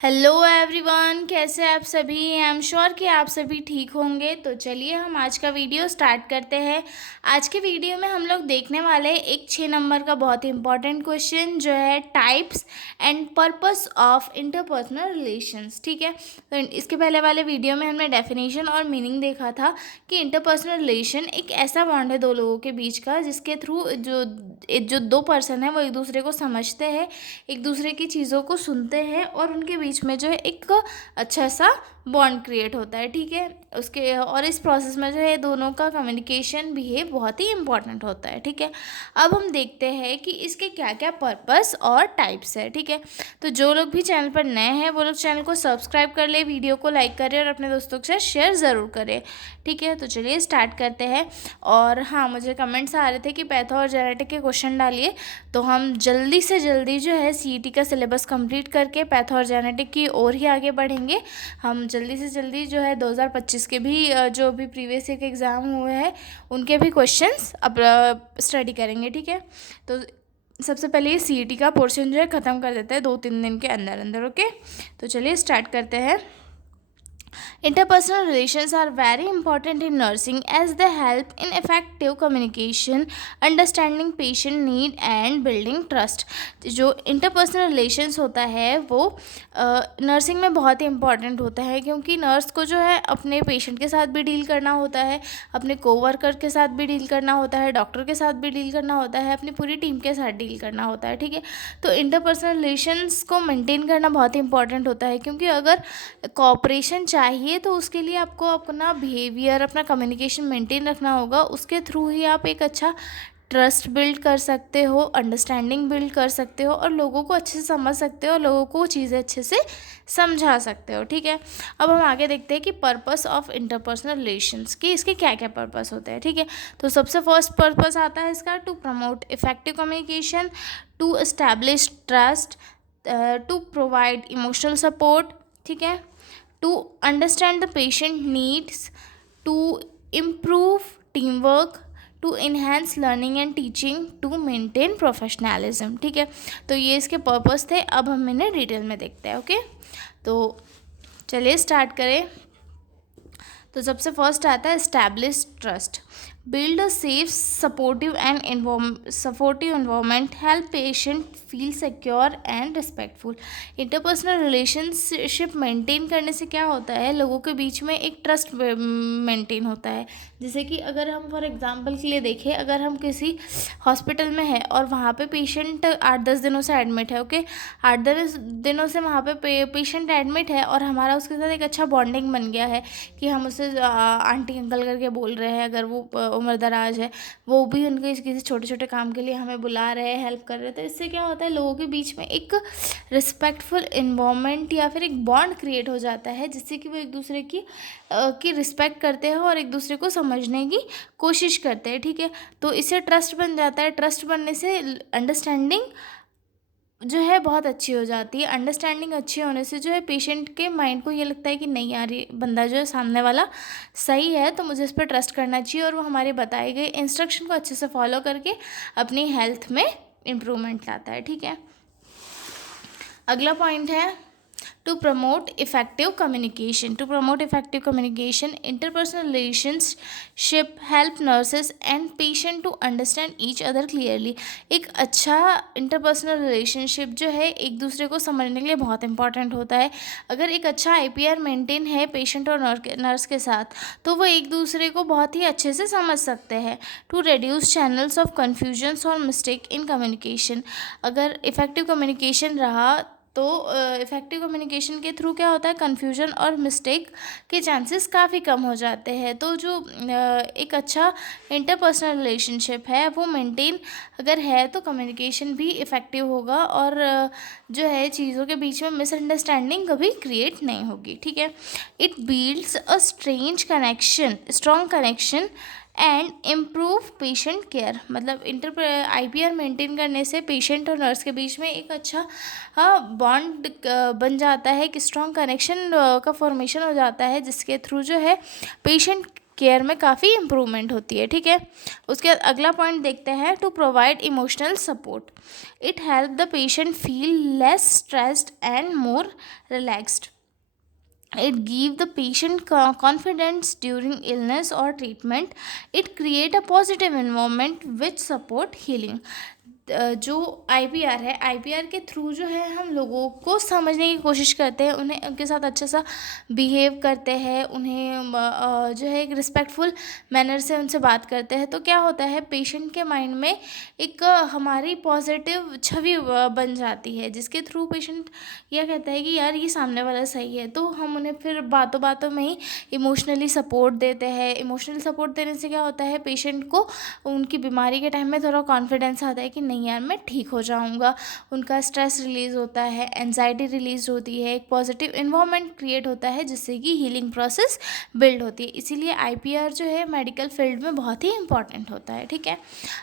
Hello everyone, कैसे आप सभी। आई एम श्योर कि आप सभी ठीक होंगे। तो चलिए हम आज का वीडियो स्टार्ट करते हैं। आज के वीडियो में हम लोग देखने वाले हैं एक 6 नंबर का बहुत ही इंपॉर्टेंट क्वेश्चन जो है types and purpose of interpersonal relations. ठीक है, तो इसके पहले वाले वीडियो में हमने डेफिनेशन और मीनिंग देखा था कि इंटरपर्सनल रिलेशन एक ऐसा बॉन्ड है दो लोगों के बीच का जिसके थ्रू जो दो पर्सन है वो एक दूसरे को समझते हैं, एक दूसरे की चीज़ों को सुनते हैं और उनके बीच में जो है एक अच्छा सा बॉन्ड क्रिएट होता है। ठीक है, उसके और इस प्रोसेस में जो है दोनों का कम्युनिकेशन भी है बहुत ही इम्पॉर्टेंट होता है। ठीक है, अब हम देखते हैं कि इसके क्या क्या पर्पस और टाइप्स है। ठीक है, तो जो लोग भी चैनल पर नए हैं वो लोग चैनल को सब्सक्राइब कर ले, वीडियो को लाइक करें और अपने दोस्तों के साथ शेयर ज़रूर करें। ठीक है, तो चलिए स्टार्ट करते हैं। और हाँ, मुझे कमेंट्स आ रहे थे कि पैथो और जेनेटिक के क्वेश्चन डालिए, तो हम जल्दी से जल्दी जो है सीईटी का सिलेबस कंप्लीट करके पैथो और जेनेटिक की ओर ही आगे बढ़ेंगे। हम जल्दी से जल्दी जो है 2025 के भी जो भी प्रीवियस ईयर के एग्ज़ाम हुए हैं उनके भी क्वेश्चंस अब स्टडी करेंगे। ठीक है, तो सबसे पहले ये सीईटी का पोर्शन जो है ख़त्म कर देते हैं 2-3 दिन के अंदर अंदर। ओके, तो चलिए स्टार्ट करते हैं। Interpersonal relations are very important in nursing as they help in effective communication, understanding patient need and building trust। जो interpersonal relations होता है वो नर्सिंग में बहुत ही इम्पॉर्टेंट होता है, क्योंकि नर्स को जो है अपने पेशेंट के साथ भी डील करना होता है, अपने कोवर्कर के साथ भी डील करना होता है, डॉक्टर के साथ भी डील करना होता है, अपनी पूरी टीम के साथ डील करना होता है। ठीक है, तो इंटरपर्सनल रिलेशंस को मेंटेन करना बहुत ही इंपॉर्टेंट होता है, क्योंकि अगर कॉपरेशन चाहिए तो उसके लिए आपको अपना बिहेवियर, अपना कम्युनिकेशन मेंटेन रखना होगा। उसके थ्रू ही आप एक अच्छा ट्रस्ट बिल्ड कर सकते हो, अंडरस्टैंडिंग बिल्ड कर सकते हो और लोगों को अच्छे से समझ सकते हो, लोगों को चीज़ें अच्छे से समझा सकते हो। ठीक है, अब हम आगे देखते हैं कि पर्पस ऑफ इंटरपर्सनल रिलेशंस कि इसके क्या क्या पर्पस होते हैं। ठीक है, तो सबसे फर्स्ट पर्पस आता है इसका to promote effective communication, to establish trust, to provide emotional support. ठीक है, to understand the patient needs, to improve teamwork, to enhance learning and teaching, to maintain professionalism। ठीक है, तो ये इसके पर्पस थे। अब हम इन्हें डिटेल में देखते हैं। ओके, तो चलिए स्टार्ट करें। तो सबसे फर्स्ट आता है establish trust. Build a safe supportive environment, help patient feel secure and respectful. Interpersonal relationship maintain करने से क्या होता है, लोगों के बीच में एक ट्रस्ट मेंटेन होता है। जैसे कि अगर हम फॉर एग्जांपल के लिए देखें, अगर हम किसी हॉस्पिटल में है और वहाँ पे पेशेंट 8-10 दिनों से एडमिट है। ओके, 8-10 दिनों से वहाँ पे पेशेंट एडमिट है और हमारा उसके साथ एक अच्छा बॉन्डिंग बन गया है कि हम उसे आंटी अंकल करके बोल रहे हैं। अगर वो उम्र दराज है, वो भी उनके किसी छोटे छोटे काम के लिए हमें बुला रहे हैं, हेल्प कर रहे हैं, तो इससे क्या होता है लोगों के बीच में एक रिस्पेक्टफुल इन्वायरमेंट या फिर एक बॉन्ड क्रिएट हो जाता है, जिससे कि वो एक दूसरे की रिस्पेक्ट करते हैं और एक दूसरे को समझने की कोशिश करते हैं। ठीक है, तो इससे ट्रस्ट बन जाता है। ट्रस्ट बनने से अंडरस्टैंडिंग जो है बहुत अच्छी हो जाती है। अंडरस्टैंडिंग अच्छी होने से जो है पेशेंट के माइंड को ये लगता है कि नहीं यार, ये बंदा जो है सामने वाला सही है, तो मुझे इस पर ट्रस्ट करना चाहिए, और वो हमारे बताए गए इंस्ट्रक्शन को अच्छे से फॉलो करके अपनी हेल्थ में इम्प्रूवमेंट लाता है। ठीक है, अगला पॉइंट है to promote effective communication। To promote effective communication, interpersonal relationship help nurses and patient to understand each other clearly। एक अच्छा interpersonal relationship जो है एक दूसरे को समझने के लिए बहुत इंपॉर्टेंट होता है। अगर एक अच्छा IPR मेंटेन है पेशेंट और नर्स के साथ, तो वो एक दूसरे को बहुत ही अच्छे से समझ सकते हैं। To reduce channels of confusions और mistake in communication। अगर इफ़ेक्टिव कम्युनिकेशन रहा तो इफ़ेक्टिव कम्युनिकेशन के थ्रू क्या होता है, कन्फ्यूजन और मिस्टेक के चांसेस काफ़ी कम हो जाते हैं। तो जो एक अच्छा इंटरपर्सनल रिलेशनशिप है वो मेंटेन अगर है तो कम्युनिकेशन भी इफ़ेक्टिव होगा और जो है चीज़ों के बीच में मिसअंडरस्टैंडिंग कभी क्रिएट नहीं होगी। ठीक है, it builds a strong connection and improve patient care. मतलब IPR मेंटेन करने से पेशेंट और नर्स के बीच में एक अच्छा बॉन्ड बन जाता है, कि स्ट्रॉन्ग कनेक्शन का फॉर्मेशन हो जाता है, जिसके थ्रू जो है पेशेंट केयर में काफ़ी इम्प्रूवमेंट होती है, ठीक है। उसके बाद अगला पॉइंट देखते हैं, to provide emotional support. It help the patient feel less stressed and more relaxed. It give the patient confidence during illness or treatment. It create a positive environment which support healing. जो IPR है, IPR के through जो है हम लोगों को समझने की कोशिश करते हैं, उन्हें उनके साथ अच्छे सा बिहेव करते हैं, उन्हें जो है एक रिस्पेक्टफुल मैनर से उनसे बात करते हैं, तो क्या होता है पेशेंट के माइंड में एक हमारी पॉजिटिव छवि बन जाती है, जिसके थ्रू पेशेंट यह कहता है कि यार ये सामने वाला सही है। तो हम उन्हें फिर बातों बातों में ही इमोशनली सपोर्ट देते हैं। इमोशनल सपोर्ट देने से क्या होता है पेशेंट को उनकी बीमारी के टाइम में थोड़ा कॉन्फिडेंस आता है कि नहीं यार मैं ठीक हो जाऊंगा। उनका स्ट्रेस रिलीज़ होता है, एंजाइटी रिलीज होती है, एक पॉजिटिव इन्वायरमेंट क्रिएट होता है जिससे कि हीलिंग प्रोसेस बिल्ड होती है। इसीलिए आईपीआर जो है मेडिकल फील्ड में बहुत ही इंपॉर्टेंट होता है, ठीक है।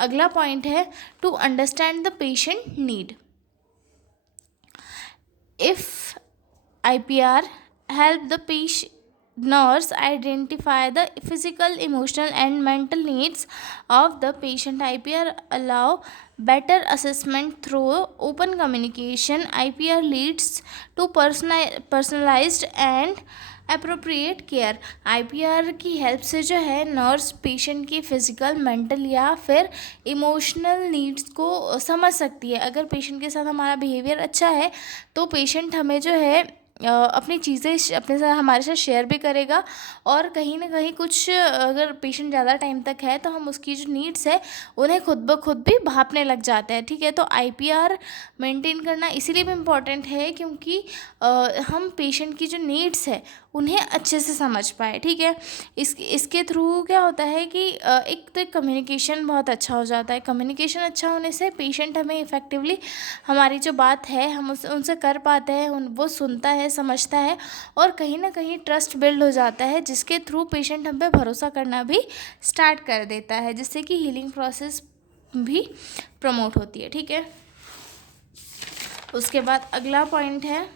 अगला पॉइंट है to understand the patient need. If IPR help the nurse identify the physical, emotional, and mental needs of the patient. IPR allow better assessment through open communication. IPR leads to personalized and appropriate care. IPR की help से जो है nurse patient की physical, mental या फिर emotional needs को समझ सकती है। अगर पेशेंट के साथ हमारा बिहेवियर अच्छा है तो पेशेंट हमें जो है अपनी चीज़ें अपने साथ हमारे साथ शेयर भी करेगा, और कहीं ना कहीं कुछ अगर पेशेंट ज़्यादा टाइम तक है तो हम उसकी जो नीड्स है उन्हें खुद ब खुद भी भापने लग जाते हैं, ठीक है। तो आईपीआर मेंटेन करना इसीलिए भी इम्पॉर्टेंट है क्योंकि हम पेशेंट की जो नीड्स है उन्हें अच्छे से समझ पाए, ठीक है। इसके थ्रू क्या होता है कि एक तो एक कम्युनिकेशन बहुत अच्छा हो जाता है। कम्युनिकेशन अच्छा होने से पेशेंट हमें इफ़ेक्टिवली हमारी जो बात है हम उनसे कर पाते हैं, वो सुनता है, समझता है, और कहीं ना कहीं ट्रस्ट बिल्ड हो जाता है, जिसके थ्रू पेशेंट हम पे भरोसा करना भी स्टार्ट कर देता है, जिससे कि हीलिंग प्रोसेस भी प्रमोट होती है, ठीक है। उसके बाद अगला पॉइंट है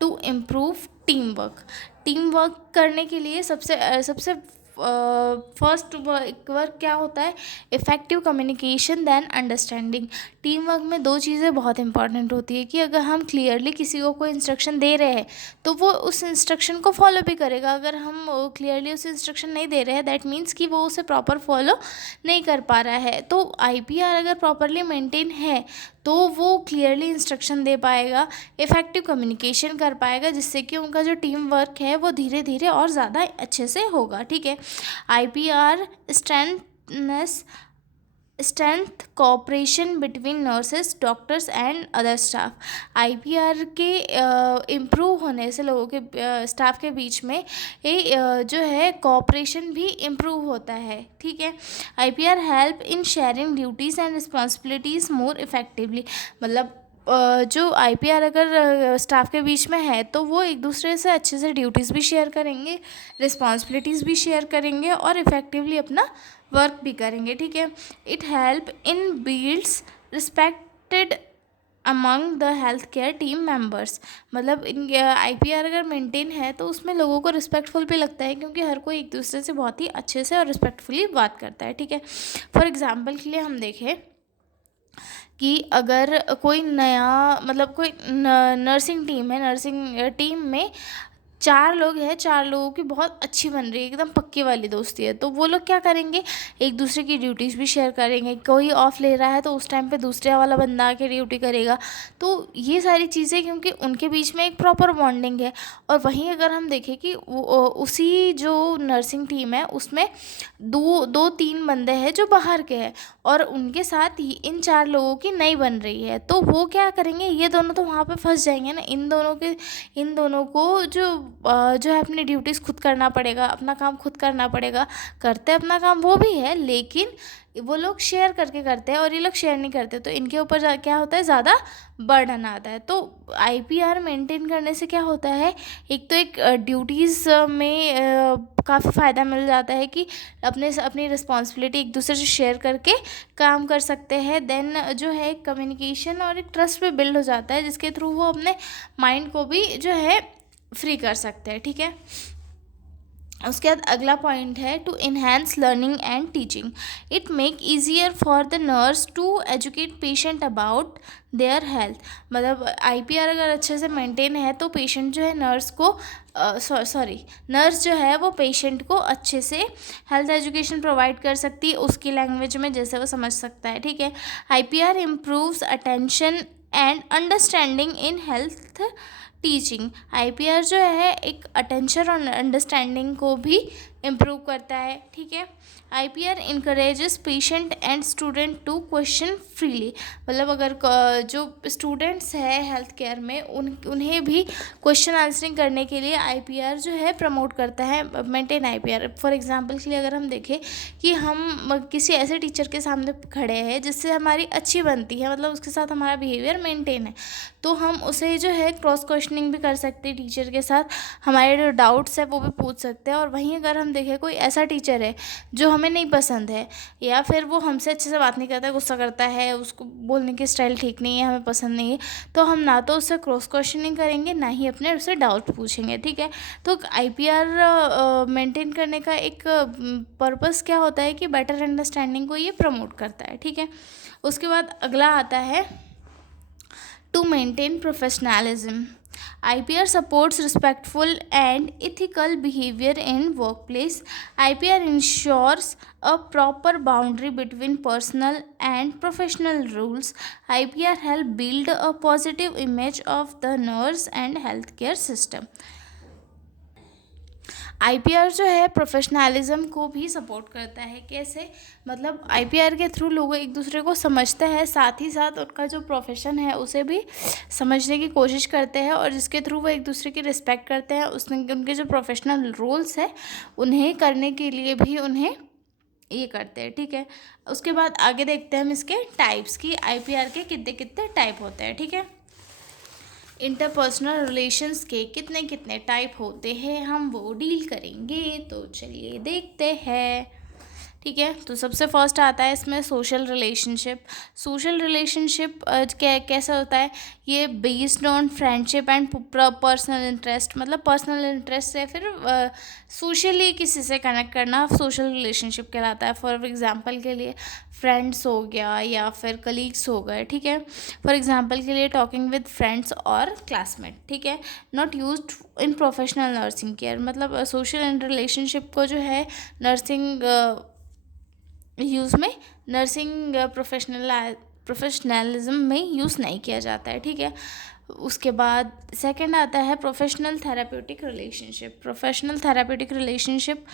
to improve team work. Team work करने के लिए सबसे फर्स्ट वर्क क्या होता है, effective communication then understanding. Team work में दो चीज़ें बहुत इंपॉर्टेंट होती है कि अगर हम क्लियरली किसी को कोई इंस्ट्रक्शन दे रहे हैं तो वो उस इंस्ट्रक्शन को फॉलो भी करेगा। अगर हम क्लियरली उसे इंस्ट्रक्शन नहीं दे रहे हैं दैट मीन्स कि वो उसे प्रॉपर फॉलो नहीं कर पा रहा है। तो आईपीआर अगर प्रॉपरली मेंटेन है तो वो क्लियरली इंस्ट्रक्शन दे पाएगा, इफ़ेक्टिव कम्युनिकेशन कर पाएगा, जिससे कि उनका जो टीम वर्क है वो धीरे धीरे और ज़्यादा अच्छे से होगा, ठीक है। IPR strength cooperation between nurses, doctors and other staff. IPR के इम्प्रूव होने से लोगों के स्टाफ के बीच में जो है कोऑपरेशन भी इम्प्रूव होता है, ठीक है। IPR help in sharing duties and responsibilities more effectively. मतलब जो आईपीआर अगर स्टाफ के बीच में है तो वो एक दूसरे से अच्छे से ड्यूटीज़ भी शेयर करेंगे, रिस्पॉन्सिबिलिटीज़ भी शेयर करेंगे और इफ़ेक्टिवली अपना वर्क भी करेंगे, ठीक है। It help in builds respected among the health care team members. मतलब इन आईपीआर अगर मेंटेन है तो उसमें लोगों को रिस्पेक्टफुल भी लगता है, क्योंकि हर कोई एक दूसरे से बहुत ही अच्छे से और रिस्पेक्टफुली बात करता है, ठीक है। फॉर एग्जांपल के लिए हम देखें कि अगर कोई नया मतलब कोई नर्सिंग टीम है, नर्सिंग टीम में 4 लोग हैं, 4 लोगों की बहुत अच्छी बन रही है, एकदम पक्की वाली दोस्ती है, तो वो लोग क्या करेंगे, एक दूसरे की ड्यूटीज़ भी शेयर करेंगे। कोई ऑफ ले रहा है तो उस टाइम पे दूसरे वाला बंदा आके ड्यूटी करेगा। तो ये सारी चीज़ें क्योंकि उनके बीच में एक प्रॉपर बॉन्डिंग है। और वहीं अगर हम देखें कि उसी जो नर्सिंग टीम है उसमें 2-3 बंदे हैं जो बाहर के हैं और उनके साथ ही इन 4 लोगों की नई बन रही है, तो वो क्या करेंगे, ये दोनों तो वहाँ पे फंस जाएंगे ना। इन दोनों को जो है अपनी ड्यूटीज़ खुद करना पड़ेगा, अपना काम खुद करना पड़ेगा। करते अपना काम वो भी है, लेकिन वो लोग शेयर करके करते हैं और ये लोग शेयर नहीं करते, तो इनके ऊपर क्या होता है, ज़्यादा बर्डन आता है। तो आईपीआर मेंटेन करने से क्या होता है, एक तो एक ड्यूटीज़ में काफ़ी फ़ायदा मिल जाता है कि अपनी रिस्पॉन्सिबिलिटी एक दूसरे से शेयर करके काम कर सकते हैं। देन जो है कम्युनिकेशन और एक ट्रस्ट पे बिल्ड हो जाता है, जिसके थ्रू वो अपने माइंड को भी जो है फ्री कर सकते हैं, ठीक है। उसके बाद अगला पॉइंट है to enhance learning and teaching. It make easier for the nurse to educate patient about their health. मतलब आईपीआर अगर अच्छे से मेंटेन है तो पेशेंट जो है नर्स को नर्स जो है वो पेशेंट को अच्छे से हेल्थ एजुकेशन प्रोवाइड कर सकती है उसकी लैंग्वेज में, जैसे वो समझ सकता है। ठीक है, IPR improves attention and understanding in health teaching. IPR जो है एक अटेंशन और अंडरस्टैंडिंग को भी इम्प्रूव करता है। ठीक है, IPR encourages patient and student to question freely. मतलब अगर जो स्टूडेंट्स है हेल्थ केयर में उन्हें भी क्वेश्चन आंसरिंग करने के लिए आईपीआर जो है प्रमोट करता है, मेंटेन आईपीआर। फॉर एग्जांपल के लिए अगर हम देखें कि हम किसी ऐसे टीचर के सामने खड़े हैं जिससे हमारी अच्छी बनती है, मतलब उसके साथ हमारा बिहेवियर मेंटेन है, तो हम उसे जो है क्रॉस क्वेश्चनिंग भी कर सकते हैं टीचर के साथ, हमारे जो डाउट्स है वो भी पूछ सकते हैं। और वहीं अगर हम देखें कोई ऐसा टीचर है जो हमें नहीं पसंद है या फिर वो हमसे अच्छे से बात नहीं करता है, गुस्सा करता है, उसको बोलने की स्टाइल ठीक नहीं है, हमें पसंद नहीं है, तो हम ना तो उससे क्रॉस क्वेश्चनिंग करेंगे ना ही अपने उससे डाउट पूछेंगे। ठीक है, तो आईपीआर मेंटेन करने का एक पर्पस क्या होता है कि बेटर अंडरस्टैंडिंग को ये प्रमोट करता है। ठीक है, उसके बाद अगला आता है to maintain professionalism. IPR supports respectful and ethical behavior in workplace. IPR ensures a proper boundary between personal and professional rules. IPR help build a positive image of the nurse and healthcare system. IPR जो है professionalism को भी support करता है। कैसे? मतलब IPR के through लोग एक दूसरे को समझते हैं, साथ ही साथ उनका जो प्रोफेशन है उसे भी समझने की कोशिश करते हैं, और जिसके थ्रू वो एक दूसरे की रिस्पेक्ट करते हैं, उनके जो प्रोफेशनल रोल्स है उन्हें करने के लिए भी उन्हें ये करते हैं। ठीक है, उसके बाद आगे देखते हैं हम इसके टाइप्स की, आईपीआर के कितने कितने टाइप होते हैं। ठीक है, इंटरपर्सनल रिलेशंस के कितने कितने टाइप होते हैं हम वो डील करेंगे, तो चलिए देखते हैं। ठीक है, तो सबसे फर्स्ट आता है इसमें सोशल रिलेशनशिप। सोशल रिलेशनशिप कैसा होता है? ये based on friendship and personal interest, मतलब पर्सनल इंटरेस्ट से फिर सोशली किसी से कनेक्ट करना सोशल रिलेशनशिप कहलाता है। फॉर एग्जांपल के लिए फ्रेंड्स हो गया या फिर कलीग्स हो गए। ठीक है, फॉर एग्जांपल के लिए टॉकिंग विद फ्रेंड्स और क्लासमेट। ठीक है, not used in professional nursing care. मतलब सोशल रिलेशनशिप को जो है नर्सिंग यूज़ में नर्सिंग प्रोफेशनलिज्म में यूज़ नहीं किया जाता है। ठीक है, उसके बाद सेकंड आता है professional therapeutic relationship. Professional therapeutic relationship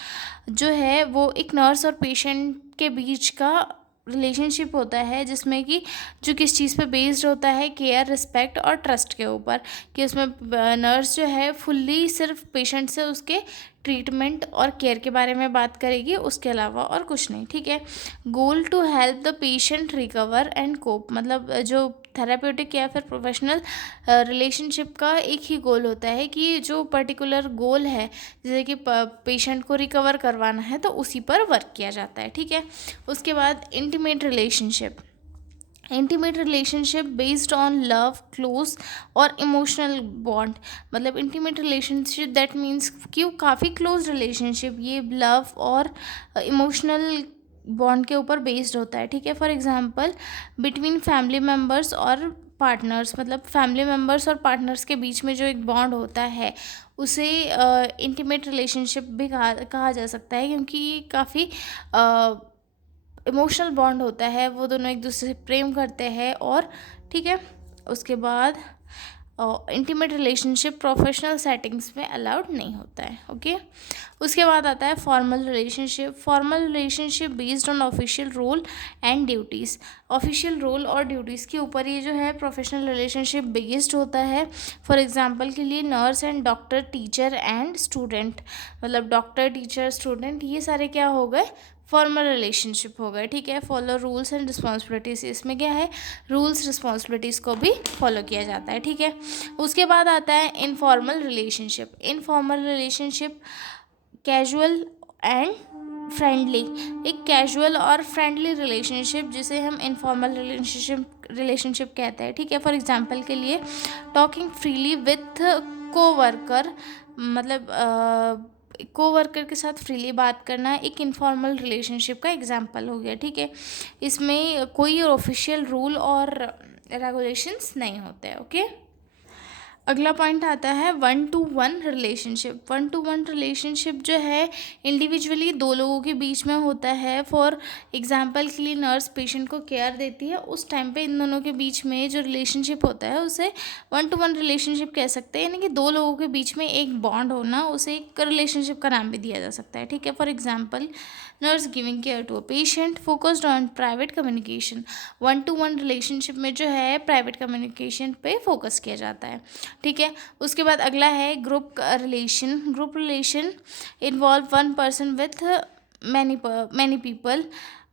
जो है वो एक नर्स और पेशेंट के बीच का रिलेशनशिप होता है, जिसमें कि जो किस चीज़ पे बेस्ड होता है, केयर, रिस्पेक्ट और ट्रस्ट के ऊपर, कि उसमें नर्स जो है फुल्ली सिर्फ पेशेंट से उसके ट्रीटमेंट और केयर के बारे में बात करेगी, उसके अलावा और कुछ नहीं। ठीक है, goal to help the patient recover and cope. मतलब जो थेराप्यूटिक या फिर प्रोफेशनल रिलेशनशिप का एक ही गोल होता है कि जो पर्टिकुलर गोल है, जैसे कि पेशेंट को रिकवर करवाना है, तो उसी पर वर्क किया जाता है। ठीक है, उसके बाद intimate relationship. Intimate relationship based on love, close और इमोशनल बॉन्ड। मतलब इंटीमेट रिलेशनशिप दैट मीन्स कि वो काफ़ी क्लोज रिलेशनशिप ये लव और इमोशनल बॉन्ड के ऊपर बेस्ड होता है। ठीक है, for example between family members और पार्टनर्स। मतलब फैमिली मेम्बर्स और पार्टनर्स के बीच में जो एक बॉन्ड होता है उसे इंटीमेट रिलेशनशिप भी कहा जा सकता है, क्योंकि ये काफ़ी इमोशनल बॉन्ड होता है, वो दोनों एक दूसरे से प्रेम करते हैं। और ठीक है, उसके बाद इंटीमेट रिलेशनशिप प्रोफेशनल सेटिंग्स में अलाउड नहीं होता है। ओके, उसके बाद आता है formal relationship. Formal relationship based on official role and duties. Official role और ड्यूटीज़ के ऊपर ये जो है प्रोफेशनल रिलेशनशिप बेस्ड होता है। फॉर एग्जांपल के लिए nurse and doctor, teacher and student. मतलब डॉक्टर, टीचर, स्टूडेंट, ये सारे क्या हो गए? फॉर्मल रिलेशनशिप हो गए। ठीक है, फॉलो रूल्स एंड रिस्पॉन्सिबिलिटीज़। इसमें क्या है? रूल्स रिस्पॉन्सिबिलिटीज़ को भी फॉलो किया जाता है। ठीक है, उसके बाद आता है informal relationship. Informal relationship casual and friendly. एक कैजुअल और फ्रेंडली रिलेशनशिप जिसे हम इनफॉर्मल रिलेशनशिप कहते हैं। ठीक है, फॉर एग्जांपल के लिए टॉकिंग फ्रीली विथ कोवर्कर। मतलब कोवर्कर के साथ फ्रीली बात करना एक इनफॉर्मल रिलेशनशिप का एग्जाम्पल हो गया, ठीक है। इसमें कोई ऑफिशियल रूल और रेगुलेशंस नहीं होते हैं, ओके। अगला पॉइंट आता है 1-to-1 रिलेशनशिप। 1-to-1 रिलेशनशिप जो है इंडिविजुअली दो लोगों के बीच में होता है। फॉर एग्जांपल के लिए नर्स पेशेंट को केयर देती है, उस टाइम पे इन दोनों के बीच में जो रिलेशनशिप होता है उसे 1-to-1 रिलेशनशिप कह सकते हैं, यानी कि दो लोगों के बीच में एक बॉन्ड होना, उसे एक रिलेशनशिप का नाम भी दिया जा सकता है, ठीक है। For example nurse giving care to a patient, focused on private communication. 1-to-1 relationship में जो है प्राइवेट कम्युनिकेशन पे फोकस किया जाता है, ठीक है। उसके बाद अगला है group relation. Group relation involve one person with many people.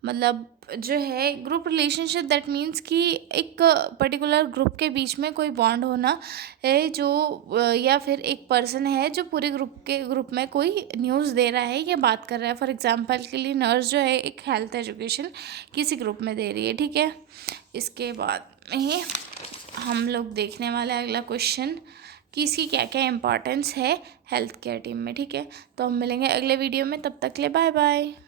मतलब जो है ग्रुप रिलेशनशिप दैट मीन्स कि एक पर्टिकुलर ग्रुप के बीच में कोई बॉन्ड होना है, जो या फिर एक पर्सन है जो पूरे ग्रुप में कोई न्यूज़ दे रहा है या बात कर रहा है। फॉर एग्जांपल के लिए नर्स जो है एक हेल्थ एजुकेशन किसी ग्रुप में दे रही है, ठीक है। इसके बाद में हम लोग देखने वाले अगला क्वेश्चन कि इसकी क्या क्या इंपॉर्टेंस है हेल्थ केयर टीम में, ठीक है। तो हम मिलेंगे अगले वीडियो में, तब तक के लिए बाय बाय।